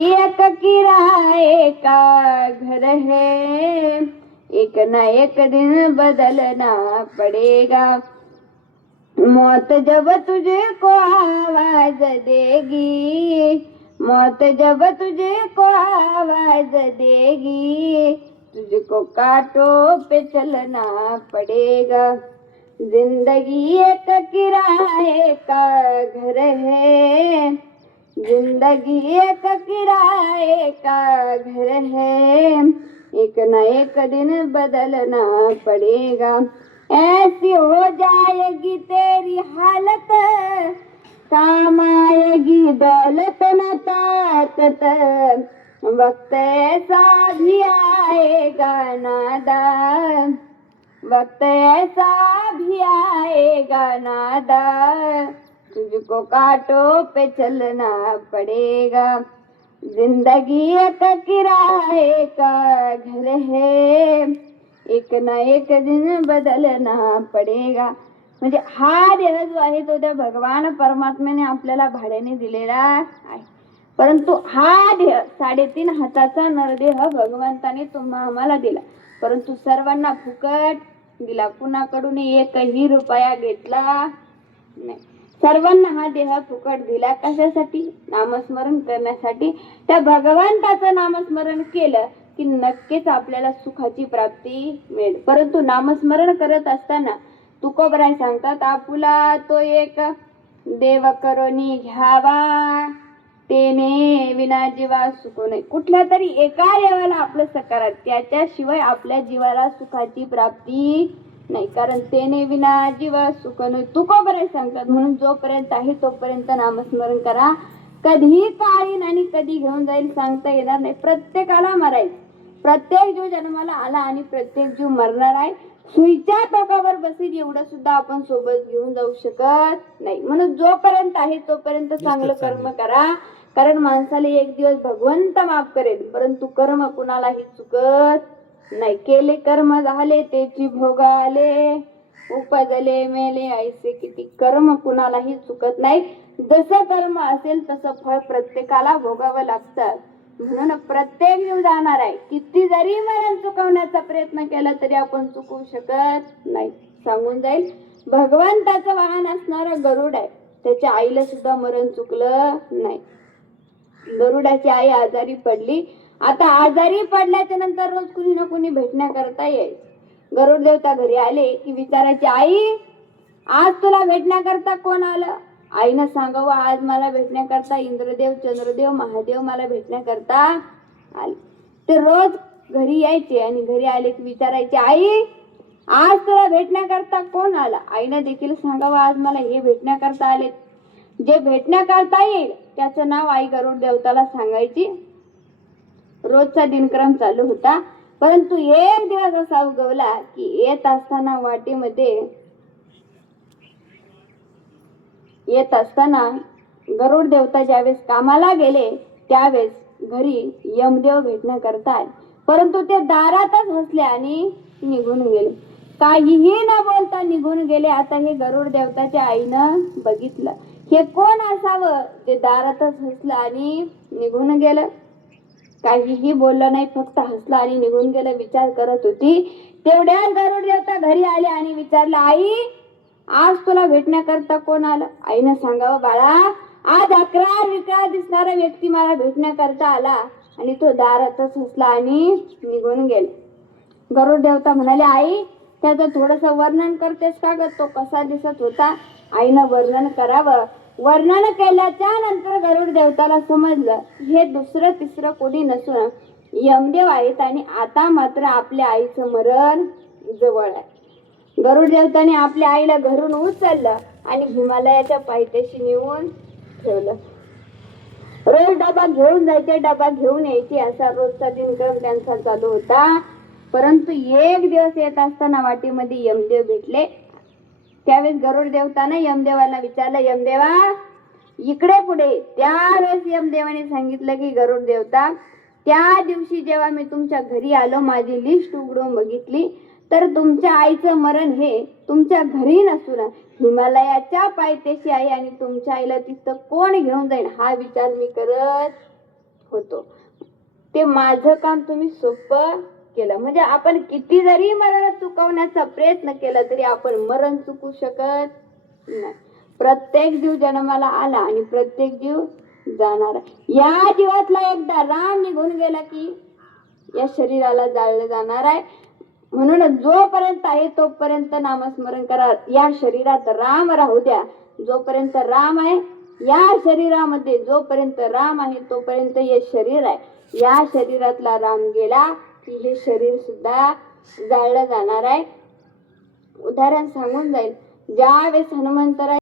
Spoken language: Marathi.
एक किराए का घर है, एक न एक दिन बदलना पड़ेगा। मौत जब तुझको आवाज देगी, मौत जब तुझको आवाज देगी, तुझको कांटों पे चलना पड़ेगा। जिंदगी एक किराए का घर है, जिंदगी एक किराए का घर है, एक न एक दिन बदलना पड़ेगा। ऐसी हो जाएगी तेरी हालत, काम आएगी दौलत न ताकत, वक्त ऐसा भी आएगा नादान, वक्त ऐसा भी आएगा नादान, तुझको कांटों पे चलना पड़ेगा। जिंदगी एक किराए का घर है, एक ना एक दिन बदलना पडेगा. म्हणजे हा देह जो आहे तो त्या भगवान परमात्म्याने आपल्याला भाड्याने दिलेला आहे. परंतु हा देह 3.5 हाताचा नरदेह भगवंताने आम्हाला दिला, परंतु सर्वांना फुकट दिला. कुणाकडून एकही रुपया घेतला नाही. सर्वांना हा देह फुकट दिला. कशासाठी? नामस्मरण करण्यासाठी. त्या भगवंताचं नामस्मरण केलं की नक्कीच आपल्याला सुखाची प्राप्ती मिळेल. परंतु नामस्मरण करत असताना तुकोबराय सांगतात, आपुला तो एक देव करोनी घ्यावा, तेने विना जीवा सुख नाही. कुठल्या तरी एका देवाला आपलं करा, त्याच्याशिवाय आपल्या जीवाला सुखाची प्राप्ती नाही. कारण तेने विना जीवा सुख नाही. तुकोबराय सांगतात. म्हणून जोपर्यंत आहे तोपर्यंत नामस्मरण करा. कधी काळीन आणि कधी घेऊन जाईल सांगता येणार नाही. प्रत्येकाला मरायचं. प्रत्येक जीव जन्माला आला आणि प्रत्येक जीव मरणार आहे. सुईच्या टोकावर बसेल एवढं सुद्धा आपण सोबत घेऊन जाऊ शकत नाही. म्हणून जोपर्यंत आहे तोपर्यंत चांगलं कर्म करा. कारण माणसाला एक दिवस भगवंत माफ करेल, परंतु कर्म कुणालाही चुकत नाही. केले कर्म झाले तेची भोगाले, उपजले मेले ऐसे किती. कर्म कुणालाही चुकत नाही. जसं कर्म असेल तसं फळ प्रत्येकाला भोगावं लागतं. म्हणून प्रत्येक जीव जाणार आहे. किती जरी मरण चुकवण्याचा प्रयत्न केला तरी आपण चुकवू शकत नाही. सांगून जाईल, भगवंताचं वाहन असणारा गरुड आहे, त्याच्या आईला सुद्धा मरण चुकलं नाही. गरुडाची आई आजारी पडली. आता आजारी पडल्याच्या नंतर रोज कुणी ना कुणी भेटण्याकरता येईल. गरुड देवता घरी आले की विचारायचे, आई आज तुला भेटण्याकरता कोण आलं? आईनं सांगावं, आज मला भेटण्याकरता इंद्रदेव, चंद्रदेव, महादेव मला भेटण्याकरता आले. ते रोज घरी यायचे आणि घरी आले की विचारायचे, आई आज तुला भेटण्याकरता कोण आला? आईनं देखील सांगावं, आज मला हे भेटण्याकरता आले. जे भेटण्याकरता येईल त्याचं नाव आई गरुड देवताला सांगायची. रोजचा दिनक्रम चालू होता. परंतु एक दिवस असा उगवला की येत असताना गरुड देवता ज्यावेळेस कामाला गेले त्यावेळेस घरी यमदेव भेटण्याकरता आले. परंतु ते दारातच हसले आणि निघून गेले. काहीही न बोलता निघून गेले. आता हे गरुड देवताच्या आईनं बघितलं, हे कोण असावं ते दारातच हसलं आणि निघून गेलं. काहीही बोललं नाही, फक्त हसलं आणि निघून गेलं. विचार करत होती. तेवढ्यात गरुड देवता घरी आले आणि विचारलं, आई आज तुला भेटण्याकरता कोण आलं? आईनं सांगावं, बाळा आज विकराळ दिसणारा व्यक्ती मला भेटण्याकरता आला आणि तो दारातच हसला आणि निघून गेला. गरुड देवता म्हणाले, आई त्याचं थोडस वर्णन करतेस का ग? तो कसा दिसत होता? आईनं वर्णन करावं. वर्णन केल्याच्या नंतर गरुड देवताला समजलं हे दुसरं तिसरं कोणी नसून यमदेव आहेत आणि आता मात्र आपल्या आईचं मरण जवळ आहे. गरुड देवताने आपल्या आईला घरून उचललं आणि हिमालयाच्या पायथ्याशी नेऊन ठेवलं. रोज डबा घेऊन जायचे, डबा घेऊन यायचे, असा रोजचा दिनक्रम त्यांचा चालू होता. परंतु एक दिवस येत असताना वाटेमध्ये यमदेव भेटले. त्यावेळेस गरुड देवताने यमदेवाला विचारलं, यमदेवा इकडे पुढे. त्यावेळेस यमदेवाने सांगितलं की गरुड देवता, त्या दिवशी जेव्हा मी तुमच्या घरी आलो, माझी लिस्ट उघडून बघितली तर तुमच्या आईचं मरण हे तुमच्या घरी नसून हिमालयाच्या पायथ्याशी आहे आणि तुमच्या आईला तिथं कोण घेऊन जाईल हा विचार मी करत होतो. ते माझं काम तुम्ही सोपं केलं. म्हणजे आपण किती जरी मरण चुकवण्याचा प्रयत्न केला तरी आपण मरण चुकू शकत नाही. प्रत्येक जीव जन्माला आला आणि प्रत्येक जीव जाणार. या जीवातला एकदा राम निघून गेला की या शरीराला जाळलं जाणार आहे. म्हणून जोपर्यंत आहे तोपर्यंत नामस्मरण करा. या शरीरात राम राहू द्या. जोपर्यंत राम आहे या शरीरामध्ये, जोपर्यंत राम आहे तोपर्यंत हे शरीर आहे. या शरीरातला राम गेला की हे शरीर सुद्धा जाळलं जाणार आहे. उदाहरण सांगून जाईल. ज्या वेळेस हनुमंतराय